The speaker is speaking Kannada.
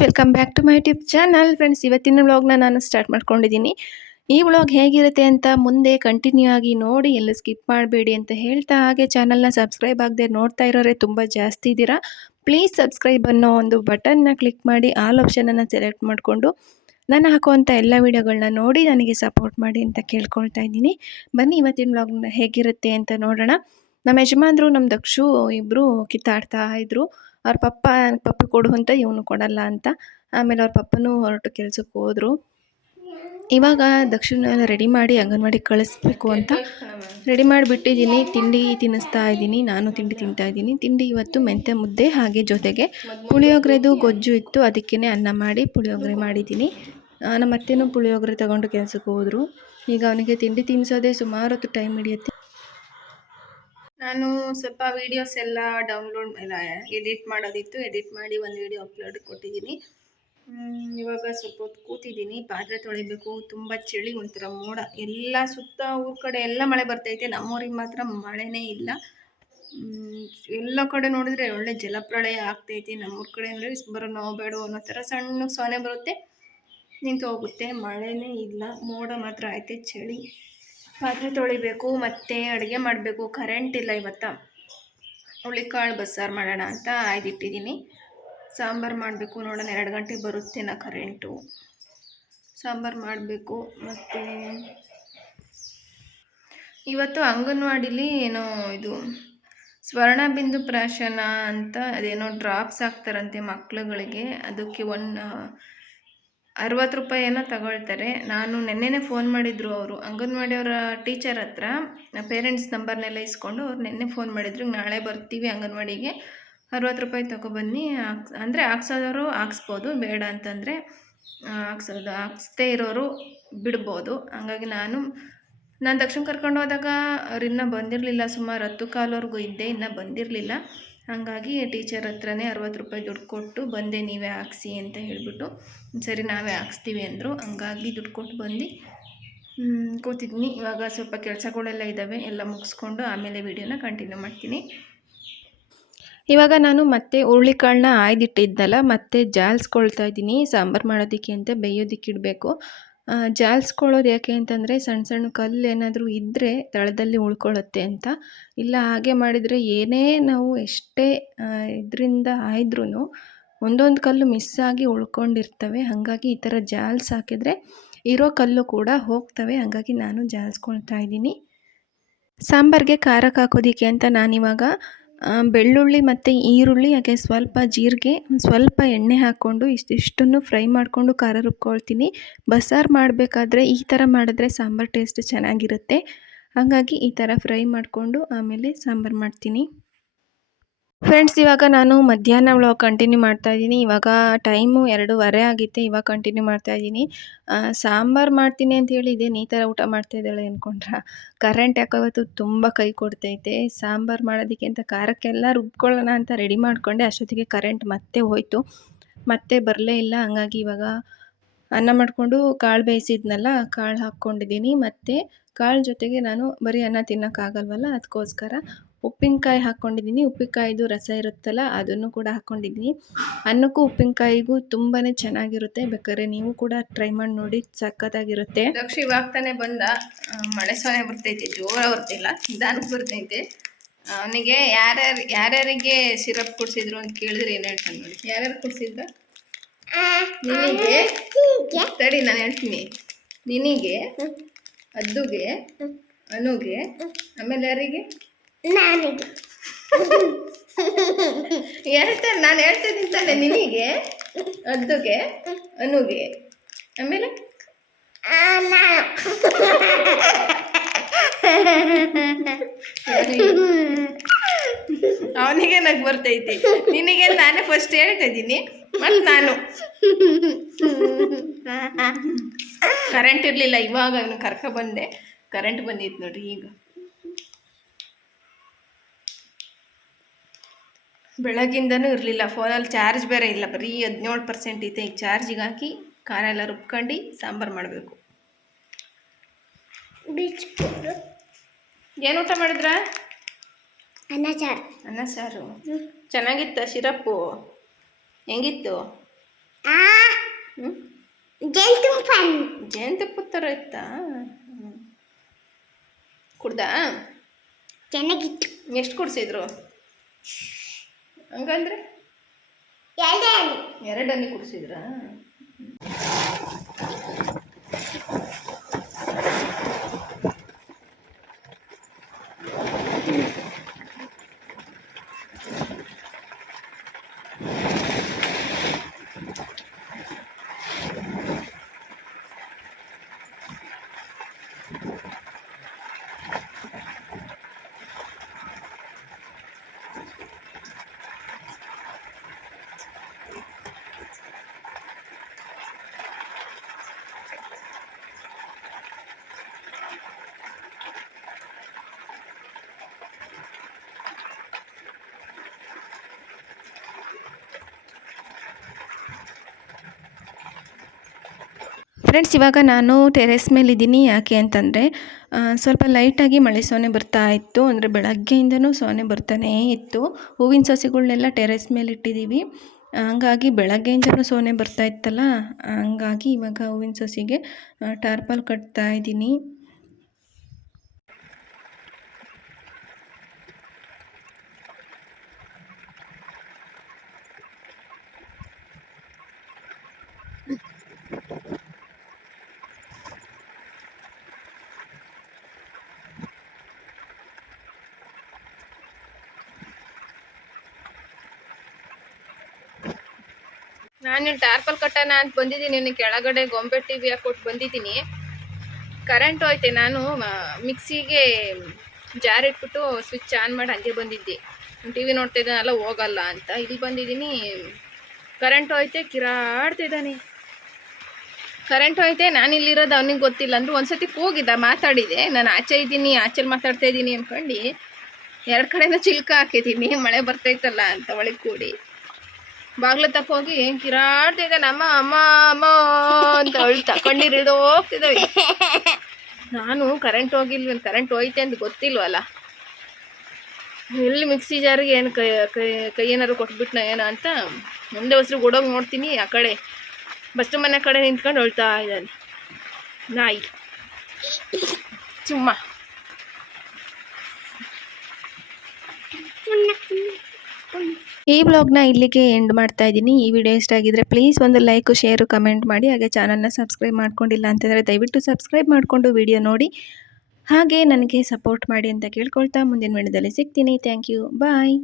Welcome back to my YouTube channel friends ಇವತ್ತಿನ ವ್ಲಾಗ್ನ ನಾನು ಸ್ಟಾರ್ಟ್ ಮಾಡ್ಕೊಂಡಿದ್ದೀನಿ. ಈ ವ್ಲಾಗ್ ಹೇಗಿರುತ್ತೆ ಅಂತ ಮುಂದೆ ಕಂಟಿನ್ಯೂ ಆಗಿ ನೋಡಿ, ಎಲ್ಲ ಸ್ಕಿಪ್ ಮಾಡಬೇಡಿ ಅಂತ ಹೇಳ್ತಾ, ಹಾಗೆ ಚಾನಲ್ನ ಸಬ್ಸ್ಕ್ರೈಬ್ ಆಗದೆ ನೋಡ್ತಾ ಇರೋರೆ ತುಂಬ ಜಾಸ್ತಿ ಇದ್ದೀರಾ? ಪ್ಲೀಸ್ ಸಬ್ಸ್ಕ್ರೈಬ್ ಅನ್ನೋ ಒಂದು ಬಟನ್ನ ಕ್ಲಿಕ್ ಮಾಡಿ ಆಲ್ ಆಪ್ಷನನ್ನು ಸೆಲೆಕ್ಟ್ ಮಾಡಿಕೊಂಡು ನಾನು ಹಾಕುವಂಥ ಎಲ್ಲ ವೀಡಿಯೋಗಳನ್ನ ನೋಡಿ, ನನಗೆ ಸಪೋರ್ಟ್ ಮಾಡಿ ಅಂತ ಕೇಳ್ಕೊಳ್ತಾ ಇದ್ದೀನಿ. ಬನ್ನಿ ಇವತ್ತಿನ ವ್ಲಾಗ್ನ ಹೇಗಿರುತ್ತೆ ಅಂತ ನೋಡೋಣ. ನಮ್ಮ ಯಜಮಾನ್ರು, ನಮ್ಮ ದಕ್ಷು ಇಬ್ಬರು ಕಿತ್ತಾಡ್ತಾ ಇದ್ರು. ಅವ್ರ ಪಪ್ಪ ಪಪ್ಪಿ ಕೊಡು ಅಂತ ಇವನು ಕೊಡಲ್ಲ ಅಂತ. ಆಮೇಲೆ ಅವ್ರ ಪಪ್ಪನೂ ಹೊರಟು ಕೆಲ್ಸಕ್ಕೆ ಹೋದರು. ಇವಾಗ ದಕ್ಷಿಣ ರೆಡಿ ಮಾಡಿ ಅಂಗನವಾಡಿ ಕಳಿಸ್ಬೇಕು ಅಂತ. ರೆಡಿ ಮಾಡಿಬಿಟ್ಟಿದ್ದೀನಿ. ತಿಂಡಿ ತಿನ್ನಿಸ್ತಾ ಇದ್ದೀನಿ. ನಾನು ತಿಂಡಿ ತಿಂತಾ ಇದ್ದೀನಿ. ತಿಂಡಿ ಇವತ್ತು ಮೆಂತ್ಯ ಮುದ್ದೆ ಹಾಗೆ ಜೊತೆಗೆ ಪುಳಿಯೋಗರೆದು ಗೊಜ್ಜು ಇತ್ತು. ಅದಕ್ಕೇ ಅನ್ನ ಮಾಡಿ ಪುಳಿಯೋಗರೆ ಮಾಡಿದ್ದೀನಿ. ನಮ್ಮ ಅತ್ತೆನೂ ಪುಳಿಯೋಗರೆ ತಗೊಂಡು ಕೆಲಸಕ್ಕೆ ಹೋದರು. ಈಗ ಅವನಿಗೆ ತಿಂಡಿ ತಿನ್ನಿಸೋದೇ ಸುಮಾರು ಹೊತ್ತು ಟೈಮ್ ಹಿಡಿಯುತ್ತೆ. ನಾನು ಸ್ವಲ್ಪ ವೀಡಿಯೋಸ್ ಎಲ್ಲ ಡೌನ್ಲೋಡ್ ಎಲ್ಲ ಎಡಿಟ್ ಮಾಡೋದಿತ್ತು ಎಡಿಟ್ ಮಾಡಿ ಒಂದು ವೀಡಿಯೋ ಅಪ್ಲೋಡ್ ಕೊಟ್ಟಿದ್ದೀನಿ. ಇವಾಗ ಸ್ವಲ್ಪ ಹೊತ್ತು ಕೂತಿದ್ದೀನಿ. ಪಾತ್ರೆ ತೊಳಿಬೇಕು, ತುಂಬ ಚಳಿ ಒಂಥರ ಮೋಡ. ಎಲ್ಲ ಸುತ್ತ ಊರ ಕಡೆ ಎಲ್ಲ ಮಳೆ ಬರ್ತೈತೆ. ನಮ್ಮೂರಿಗೆ ಮಾತ್ರ ಮಳೆನೇ ಇಲ್ಲ. ಎಲ್ಲ ಕಡೆ ನೋಡಿದ್ರೆ ಒಳ್ಳೆ ಜಲಪ್ರಳಯ ಆಗ್ತೈತಿ. ನಮ್ಮೂರ ಕಡೆ ಅಂದರೆ ನೋವು ಬೇಡ ಅನ್ನೋ ಥರ ಸಣ್ಣ ಸೊನೆ ಬರುತ್ತೆ, ನಿಂತು ಹೋಗುತ್ತೆ. ಮಳೆನೇ ಇಲ್ಲ. ಮೋಡ ಮಾತ್ರ ಐತೆ, ಚಳಿ. ಪಾತ್ರೆ ತೊಳಿಬೇಕು, ಮತ್ತು ಅಡುಗೆ ಮಾಡಬೇಕು. ಕರೆಂಟ್ ಇಲ್ಲ ಇವತ್ತ. ಹುಳಿಕಾಳು ಬಸ್ಸಾರು ಮಾಡೋಣ ಅಂತ ಆಯ್ದಿಟ್ಟಿದ್ದೀನಿ ಸಾಂಬಾರು ಮಾಡಬೇಕು. ನೋಡೋಣ, ಎರಡು ಗಂಟೆಗೆ ನಾ ಕರೆಂಟು ಸಾಂಬಾರು ಮಾಡಬೇಕು. ಮತ್ತು ಇವತ್ತು ಅಂಗನವಾಡಿಲಿ ಏನೋ ಇದು ಸ್ವರ್ಣ ಬಿಂದು ಪ್ರಾಶನ ಅಂತ ಅದೇನೋ ಡ್ರಾಪ್ಸ್ ಹಾಕ್ತಾರಂತೆ ಮಕ್ಳುಗಳಿಗೆ. ಅದಕ್ಕೆ ಒನ್ ಅರವತ್ತು ರೂಪಾಯಿ ಏನೋ ತಗೊಳ್ತಾರೆ. ನಾನು ನೆನ್ನೆನೇ ಫೋನ್ ಮಾಡಿದ್ರು ಅವರು. ಅಂಗನವಾಡಿಯವರ ಟೀಚರ್ ಹತ್ರ ಪೇರೆಂಟ್ಸ್ ನಂಬರ್ನೆಲ್ಲ ಇಸ್ಕೊಂಡು ಅವ್ರು ನಿನ್ನೆ ಫೋನ್ ಮಾಡಿದ್ರು, ನಾಳೆ ಬರ್ತೀವಿ ಅಂಗನವಾಡಿಗೆ. ಅರವತ್ತು ರೂಪಾಯಿ ತೊಗೊಬನ್ನಿ. ಹಾಕ್ಸ್ ಅಂದರೆ ಹಾಕ್ಸೋದವರು ಹಾಕ್ಸ್ಬೋದು ಬೇಡ ಅಂತಂದರೆ ಹಾಕ್ಸೋದು ಹಾಕ್ಸ್ದೇ ಇರೋರು ಬಿಡ್ಬೋದು. ಹಾಗಾಗಿ ನಾನು ನಾನು ದಕ್ಷಿಣ ಕರ್ಕೊಂಡು ಹೋದಾಗ ಅವ್ರು ಇನ್ನೂ ಬಂದಿರಲಿಲ್ಲ. ಸುಮಾರು ಹತ್ತು ಕಾಲವರೆಗೂ ಇದ್ದೆ, ಇನ್ನೂ ಬಂದಿರಲಿಲ್ಲ. ಹಾಗಾಗಿ ಟೀಚರ್ ಹತ್ರನೇ ಅರವತ್ತು ರೂಪಾಯಿ ದುಡ್ಡು ಕೊಟ್ಟು ಬಂದೆ, ನೀವೇ ಹಾಕ್ಸಿ ಅಂತ ಹೇಳಿಬಿಟ್ಟು, ಸರಿ ನಾವೇ ಹಾಕ್ಸ್ತೀವಿ ಅಂದರು. ಹಂಗಾಗಿ ದುಡ್ಡು ಕೊಟ್ಟು ಬಂದು ಕೂತಿದ್ದೀನಿ ಇವಾಗ ಸ್ವಲ್ಪ ಕೆಲಸಗಳೆಲ್ಲ ಇದ್ದಾವೆ ಎಲ್ಲ ಮುಗಿಸ್ಕೊಂಡು ಆಮೇಲೆ ವಿಡಿಯೋನ ಕಂಟಿನ್ಯೂ ಮಾಡ್ತೀನಿ. ಇವಾಗ ನಾನು ಮತ್ತೆ ಹುರುಳಿಕಾಳನ್ನ ಆಯ್ದಿಟ್ಟಿದ್ದಲ್ಲ, ಮತ್ತೆ ಜಾಲ್ಸ್ಕೊಳ್ತಾ ಇದ್ದೀನಿ. ಸಾಂಬಾರು ಮಾಡೋದಕ್ಕೆ ಅಂತ ಬೇಯೋದಕ್ಕೆ ಇಡಬೇಕು. ಜಾಲ್ಸ್ಕೊಳ್ಳೋದು ಯಾಕೆ ಅಂತಂದರೆ ಸಣ್ಣ ಸಣ್ಣ ಕಲ್ಲು ಏನಾದರೂ ಇದ್ದರೆ ತಳದಲ್ಲಿ ಉಳ್ಕೊಳ್ಳುತ್ತೆ ಅಂತ. ಇಲ್ಲ, ಹಾಗೆ ಮಾಡಿದರೆ ಏನೇ ನಾವು ಎಷ್ಟೇ ಇದರಿಂದ ಆಯ್ದ್ರೂ ಒಂದೊಂದು ಕಲ್ಲು ಮಿಸ್ ಆಗಿ ಉಳ್ಕೊಂಡಿರ್ತವೆ. ಹಾಗಾಗಿ ಈ ಥರ ಜಾಲ್ಸ್ ಹಾಕಿದರೆ ಇರೋ ಕಲ್ಲು ಕೂಡ ಹೋಗ್ತವೆ. ಹಾಗಾಗಿ ನಾನು ಜಾಲಿಸ್ಕೊಳ್ತಾ ಇದ್ದೀನಿ. ಸಾಂಬಾರಿಗೆ ಖಾರಕ್ಕೆ ಹಾಕೋದಕ್ಕೆ ಅಂತ ನಾನಿವಾಗ ಬೆಳ್ಳುಳ್ಳಿ ಮತ್ತು ಈರುಳ್ಳಿ, ಹಾಗೆ ಸ್ವಲ್ಪ ಜೀರಿಗೆ ಸ್ವಲ್ಪ ಎಣ್ಣೆ ಹಾಕ್ಕೊಂಡು ಇಷ್ಟಿಷ್ಟನ್ನು ಫ್ರೈ ಮಾಡಿಕೊಂಡು ಖಾರ ರುಬ್ಕೊಳ್ತೀನಿ. ಬಸ್ಸಾರು ಮಾಡಬೇಕಾದ್ರೆ ಈ ಥರ ಮಾಡಿದ್ರೆ ಸಾಂಬಾರು ಟೇಸ್ಟ್ ಚೆನ್ನಾಗಿರುತ್ತೆ. ಹಾಗಾಗಿ ಈ ಥರ ಫ್ರೈ ಮಾಡಿಕೊಂಡು ಆಮೇಲೆ ಸಾಂಬಾರು ಮಾಡ್ತೀನಿ. ಫ್ರೆಂಡ್ಸ್ ಇವಾಗ ನಾನು ಮಧ್ಯಾಹ್ನ ವ್ಲಾಗ್ ಕಂಟಿನ್ಯೂ ಮಾಡ್ತಾ ಇದ್ದೀನಿ. ಇವಾಗ ಟೈಮು ಎರಡೂವರೆ ಆಗಿತ್ತೆ. ಇವಾಗ ಕಂಟಿನ್ಯೂ ಮಾಡ್ತಾ ಇದ್ದೀನಿ. ಸಾಂಬಾರು ಮಾಡ್ತೀನಿ ಅಂತ ಇದೇನು ಈ ಥರ ಊಟ ಮಾಡ್ತಾ ಇದ್ದಾಳೆ ಅಂದ್ಕೊಂಡ್ರ ಕರೆಂಟ್ ಯಾಕಾಗತ್ತು ತುಂಬ ಕೈ ಕೊಡ್ತೈತೆ. ಸಾಂಬಾರು ಮಾಡೋದಕ್ಕೆ ಅಂತ ಖಾರಕ್ಕೆಲ್ಲ ರುಬ್ಕೊಳ್ಳೋಣ ಅಂತ ರೆಡಿ ಮಾಡಿಕೊಂಡೆ. ಅಷ್ಟೊತ್ತಿಗೆ ಕರೆಂಟ್ ಮತ್ತೆ ಹೋಯಿತು. ಮತ್ತೆ ಬರಲೇ ಇಲ್ಲ. ಹಂಗಾಗಿ ಇವಾಗ ಅನ್ನ ಮಾಡಿಕೊಂಡು ಕಾಳು ಬೇಯಿಸಿದ್ನಲ್ಲ, ಕಾಳು ಹಾಕ್ಕೊಂಡಿದ್ದೀನಿ. ಮತ್ತು ಕಾಳು ಜೊತೆಗೆ ನಾನು ಬರೀ ಅನ್ನ ತಿನ್ನೋಕ್ಕಾಗಲ್ವಲ್ಲ ಅದಕ್ಕೋಸ್ಕರ ಉಪ್ಪಿನಕಾಯಿ ಹಾಕ್ಕೊಂಡಿದ್ದೀನಿ. ಉಪ್ಪಿನಕಾಯಿದು ರಸ ಇರುತ್ತಲ್ಲ, ಅದನ್ನು ಕೂಡ ಹಾಕ್ಕೊಂಡಿದ್ದೀನಿ. ಅನ್ನಕ್ಕೂ ಉಪ್ಪಿನಕಾಯಿಗೂ ತುಂಬಾ ಚೆನ್ನಾಗಿರುತ್ತೆ. ಬೇಕಾದ್ರೆ ನೀವು ಕೂಡ ಟ್ರೈ ಮಾಡಿ ನೋಡಿ, ಸಖತ್ತಾಗಿರುತ್ತೆ. ದಕ್ಷ ಇವಾಗ್ತಾನೆ ತಾನೇ ಬಂದ ಮಳೆ ಸೊನೆ ಬರ್ತೈತೆ ಜೋರ ಬರ್ತಿಲ್ಲ ನಿಧಾನಕ್ಕೆ ಬರ್ತೈತೆ. ಅವನಿಗೆ ಯಾರ್ಯಾರು, ಯಾರ್ಯಾರಿಗೆ ಸಿರಪ್ ಕುಡಿಸಿದ್ರು ಅಂತ ಕೇಳಿದ್ರೆ ಏನು ಹೇಳ್ತಾನೆ ನೋಡಿ. ಯಾರ್ಯಾರು ಕುಡಿಸಿದ್ರ? ನಿನಗೆ ತಡಿ ನಾನು ಹೇಳ್ತೀನಿ. ನಿನಗೆ ಅದ್ದುಗೆ ಅನುಗೆ ಆಮೇಲೆ ಯಾರಿಗೆ? ನನಗೆ. ಹೇಳ್ತೇನೆ ನಾನು ಹೇಳ್ತೇನೆ ತಾನೆ ನಿನಗೆ ಅದ್ದುಗೆ ಅನುಗೆ ಆಮೇಲೆ? ಅವನಿಗೆ ನಗ್ ಬರ್ತೈತಿ. ನಿನಗೆ ನಾನೇ ಫಸ್ಟ್ ಹೇಳ್ತಾ ಇದ್ದೀನಿ. ಮತ್ತು ನಾನು ಕರೆಂಟ್ ಇರಲಿಲ್ಲ ಇವಾಗ ಅವನು ಕರ್ಕ ಬಂದೆ. ಕರೆಂಟ್ ಬಂದಿತ್ತು ನೋಡ್ರಿ ಈಗ. ಬೆಳಗಿಂದನೂ ಇರಲಿಲ್ಲ ಫೋನಲ್ಲಿ ಚಾರ್ಜ್ ಬೇರೆ ಇಲ್ಲ. ಬರೀ ಹದಿನೇಳು ಪರ್ಸೆಂಟ್ ಐತೆ. ಈಗ ಚಾರ್ಜಿಗೆ ಹಾಕಿ ಖಾರ ಎಲ್ಲ ರುಬ್ಕೊಂಡು ಸಾಂಬಾರು ಮಾಡಬೇಕು. ಏನು ಊಟ ಮಾಡಿದ್ರ? ಅನ್ನ ಸಾರು. ಅನ್ನ ಸಾರು. ಚೆನ್ನಾಗಿತ್ತ ಸಿರಪ್ಪು ಹೆಂಗಿತ್ತು? ಜೇನುತುಪ್ಪ ಥರ ಇತ್ತಾ? ಕುಡ್ದಾ? ಚೆನ್ನಾಗಿತ್ತು. ಎಷ್ಟು ಕುಡಿಸಿದ್ರು? ಹಂಗಂದ್ರೆ? ಎರಡನ್ನಿ ಕುಡಿಸಿದ್ರಾ? ಫ್ರೆಂಡ್ಸ್ ಇವಾಗ ನಾನು ಟೆರೆಸ್ ಮೇಲಿದ್ದೀನಿ ಯಾಕೆ ಅಂತಂದರೆ ಸ್ವಲ್ಪ ಲೈಟಾಗಿ ಮಳೆ ಸೊನೆ ಬರ್ತಾ ಇತ್ತು. ಅಂದರೆ ಬೆಳಗ್ಗೆಯಿಂದನೂ ಸೊನೆ ಬರ್ತಾನೇ ಇತ್ತು. ಹೂವಿನ ಸಸಿಗಳನ್ನೆಲ್ಲ ಟೆರೆಸ್ ಮೇಲೆ ಇಟ್ಟಿದ್ದೀವಿ. ಹಂಗಾಗಿ ಬೆಳಗ್ಗೆಯಿಂದನೂ ಸೋನೆ ಬರ್ತಾ ಇತ್ತಲ್ಲ ಹಂಗಾಗಿ ಇವಾಗ ಹೂವಿನ ಸಸಿಗೆ ಟಾರ್ಪಲ್ ಕಟ್ತಾ ಇದ್ದೀನಿ. ನಾನು ಟಾರ್ಪಲ್ ಕಟ್ಟೋಣ ಅಂತ ಬಂದಿದ್ದೀನಿ, ನಿನ್ನ ಕೆಳಗಡೆ ಗೊಂಬೆ ಟಿ ವಿ ಹಾಕೊಟ್ಟು ಬಂದಿದ್ದೀನಿ. ಕರೆಂಟ್ ಹೋಯ್ತೆ, ನಾನು ಮಿಕ್ಸಿಗೆ ಜಾರ್ ಇಟ್ಬಿಟ್ಟು ಸ್ವಿಚ್ ಆನ್ ಮಾಡಿ ಹಂಗೆ ಬಂದಿದ್ದೆ. ಟಿ ವಿ ನೋಡ್ತಾ ಇದ್ದಾನಲ್ಲ ಹೋಗಲ್ಲ ಅಂತ. ಇಲ್ಲಿ ಬಂದಿದ್ದೀನಿ. ಕರೆಂಟ್ ಹೋಯ್ತೆ ಕಿರಾಡ್ತಿದ್ದಾನೆ ಕರೆಂಟ್ ಹೋಯ್ತೆ, ನಾನು ಇಲ್ಲಿರೋದು ಅವನಿಗೆ ಗೊತ್ತಿಲ್ಲ. ಅಂದ್ರೆ ಒಂದ್ಸತಿ ಕೂಗಿದ್ದ, ಮಾತಾಡಿದೆ. ನಾನು ಆಚೆ ಇದ್ದೀನಿ ಆಚೆ ಮಾತಾಡ್ತಾ ಇದ್ದೀನಿ ಅಂದ್ಕೊಂಡು ಎರಡು ಕಡೆಯಿಂದ ಚಿಲ್ಕ ಹಾಕಿದ್ದೀನಿ, ಮಳೆ ಬರ್ತೈತಲ್ಲ ಅಂತ ಒಳಗೆ ಕೂಡಿ. ಬಾಗ್ಲು ತಕ್ಕೋಗಿ ಕಿರಾಡ್ತಿದ್ದೆ ನಮ್ಮ ಅಮ್ಮ ಅಮ್ಮ ಅಂತ ಅಳ್ತಾ ಕಣ್ಣೀರು ಹೋಗ್ತಿದ್ದಾವೆ ನಾನು ಕರೆಂಟ್ ಹೋಗಿಲ್ವ ಕರೆಂಟ್ ಹೋಯ್ತೆ ಅಂತ ಗೊತ್ತಿಲ್ವಲ್ಲ. ಎಲ್ಲಿ ಮಿಕ್ಸಿ ಜಾರಿಗೆ ಏನು ಕೈ ಕೈ ಕೈ ಏನಾದ್ರು ಕೊಟ್ಬಿಟ್ನ ಏನೋ ಅಂತ ಮುಂದೆ ಹೊಸರು ಓಡೋಗಿ ನೋಡ್ತೀನಿ ಆ ಕಡೆ. ಬಸ್ಟ್ ಮನೆ ಕಡೆ ನಿಂತ್ಕೊಂಡು ಹೊಳ್ತಾ ಇದ್ದಾನೆ. ನಾಯಿ. ಸುಮ್ಮ. ಈ ವ್ಲಾಗ್ನ ಇಲ್ಲಿಗೆ ಎಂಡ್ ಮಾಡ್ತಾ ಇದ್ದೀನಿ. ಈ ವಿಡಿಯೋ ಇಷ್ಟ ಆಗಿದ್ರೆ ಪ್ಲೀಸ್ ಒಂದು ಲೈಕ್ ಶೇರು ಕಮೆಂಟ್ ಮಾಡಿ. ಹಾಗೆ ಚಾನಲ್ನ ಸಬ್ಸ್ಕ್ರೈಬ್ ಮಾಡ್ಕೊಂಡಿಲ್ಲ ಅಂತಂದರೆ ದಯವಿಟ್ಟು ಸಬ್ಸ್ಕ್ರೈಬ್ ಮಾಡಿಕೊಂಡು ವಿಡಿಯೋ ನೋಡಿ. ಹಾಗೆ ನನಗೆ ಸಪೋರ್ಟ್ ಮಾಡಿ ಅಂತ ಕೇಳ್ಕೊಳ್ತಾ ಮುಂದಿನ ವಿಡಿಯೋದಲ್ಲಿ ಸಿಗ್ತೀನಿ. Thank you bye